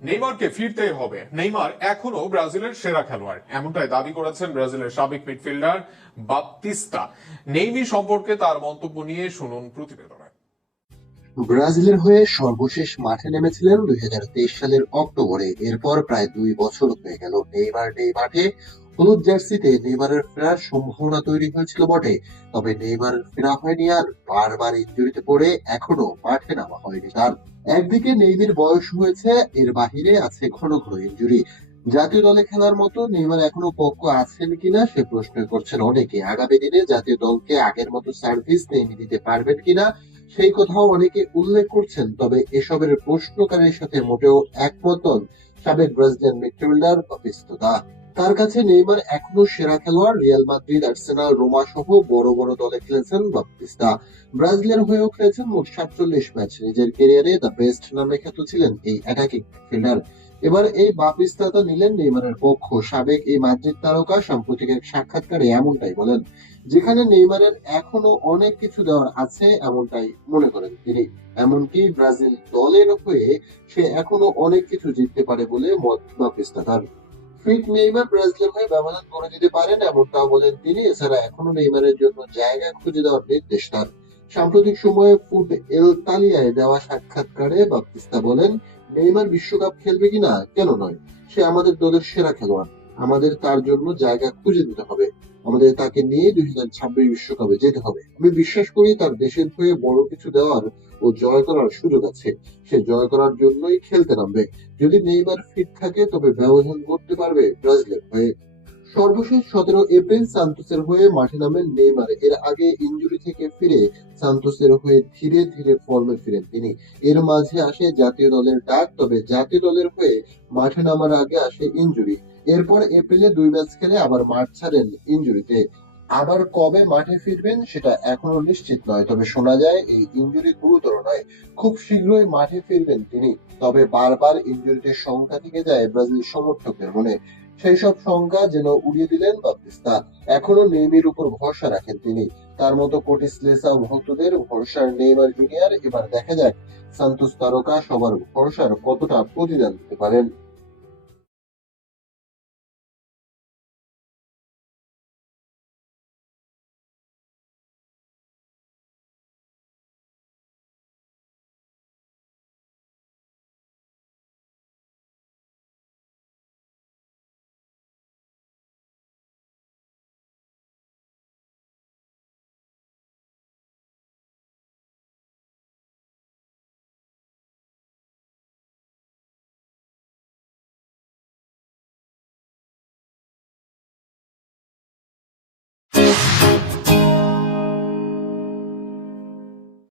নেইমারকে ফিরতেই হবে। নেইমার এখনো ব্রাজিলের সেরা খেলোয়াড়, এমনটাই দাবি করেছেন ব্রাজিলের সাবেক মিডফিল্ডার বাপ্তিস্তা। নেইমি সম্পর্কে তার মন্তব্য নিয়ে শুনুন প্রতিবেদনে। ব্রাজিলের হয়ে সর্বশেষ মাঠে নেমেছিলেন 2023 সালের অক্টোবরে। এরপর প্রায় 2 বছর হয়ে গেল নেইমার নেই মাঠে। হলুদ জার্সিতে নেইমারের ফেরার সম্ভাবনা তৈরি হয়েছিল বটে, তবে নেইমার ফেরা হয়নি আর। বারবার ইনজুরিতে পড়ে এখনো মাঠে নামা হয়নি তার। একদিকে নেইমারের বয়স হয়েছে, এর বাহিরে আছে ঘন ঘন ইনজুরি। জাতীয় দলে খেলার মতো নেইমার এখনো পক্ক আছেন কিনা সে প্রশ্ন করছেন অনেকে। আগামী দিনে জাতীয় দলকে আগের মতো সার্ভিস নেইমি দিতে পারবেন কিনা সেই কথাও অনেকে উল্লেখ করছেন। তবে এসবের প্রশ্নকারীর সাথে মোটেও একমত নন সাবেক ব্রাজিলিয়ান মিডফিল্ডার বাপ্তিস্তা। তার কাছে নেইমার এখনো সেরা খেলোয়াড়। রিয়াল মাদ্রিদ, আর্সেনাল, রোমা সহ বড় বড় দলে খেলেছেন বাপ্তিস্তা। ব্রাজিলের হয়েও খেলেছেন মোট 47 ম্যাচ। নিজের ক্যারিয়ারে দ্য বেস্ট নামে খ্যাত ছিলেন এই অ্যাটাকিং মিডফিল্ডার। এবার এই বাপ্তিস্তা নিলেন নেইমারের পক্ষ। সাবেক এই মাদ্রিদ তারকা সাম্প্রতিক এক সাক্ষাৎকারে এমনটাই বলেন, যেখানে নেইমারের এখনো অনেক কিছু দেওয়ার আছে এমনটাই মনে করেন তিনি। এমনকি ব্রাজিল দলের হয়ে সে এখনো অনেক কিছু জিততে পারে বলে মত বাপ্তিস্তার। ফিট নেইমার ব্রাজিলের হয়ে ব্যবধান করে দিতে পারেন এমনটাও বলেন তিনি। এছাড়া এখনো নেইমারের জন্য জায়গা খুঁজে দেওয়ার নির্দেশ তার। সাম্প্রতিক সময়ে ফুট এল তালিয়ায় দেওয়া সাক্ষাৎকারে বাপ্তিস্তা বলেন, নেইমার বিশ্বকাপ খেলবে কিনা কেন নয়, সে আমাদের দলের সেরা খেলোয়াড়। আমাদের তার জন্য জায়গা খুঁজে দিতে হবে। আমাদের তাকে নিয়ে 2026 বিশ্বকাপে যেতে হবে। আমি বিশ্বাস করি তার দেশের হয়ে বড় কিছু দেওয়ার ও জয় করার সুযোগ আছে। সে জয় করার জন্যই খেলতে নামবে। যদি নেইমার ফিট থাকে তবে ব্যবধান করতে পারবে ব্রাজিলের হয়ে। সর্বশেষ 17 এপ্রিল সান্তোসের হয়ে মাঠে নামেন নেইমার। এর আগে ইনজুরি থেকে ফিরে সান্তোসের হয়ে ধীরে ধীরে ফর্মে ফিরেন তিনি। এর মাঝে আসে জাতীয় দলের ডাক, তবে জাতীয় দলের হয়ে মাঠে নামার আগে আসে ইনজুরি। এরপর এপ্রিলে 2 ম্যাচ খেলে আবার মাঠ ছাড়েন ইনজুরিতে। আবার কবে মাঠে ফিরবেন সেটা এখনো নিশ্চিত নয়, তবে শোনা যায় এই ইনজুরি গুরুতর নয়, খুব শীঘ্রই মাঠে ফিরবেন তিনি। তবে বারবার ইনজুরিতে শঙ্কা থেকে যায় ব্রাজিল সমর্থকদের মনে। সেই সব শঙ্কা যেন উড়িয়ে দিলেন বাপ্তিস্তা। এখনো নেইমারের উপর ভরসা রাখেন তিনি। তার মতো কোটি স্লেসা ভক্তদের ভরসার নেইমার জুনিয়র। এবার দেখা যাক সান্তোস তারকা সবার ভরসার কতটা প্রতিদান দিতে পারেন।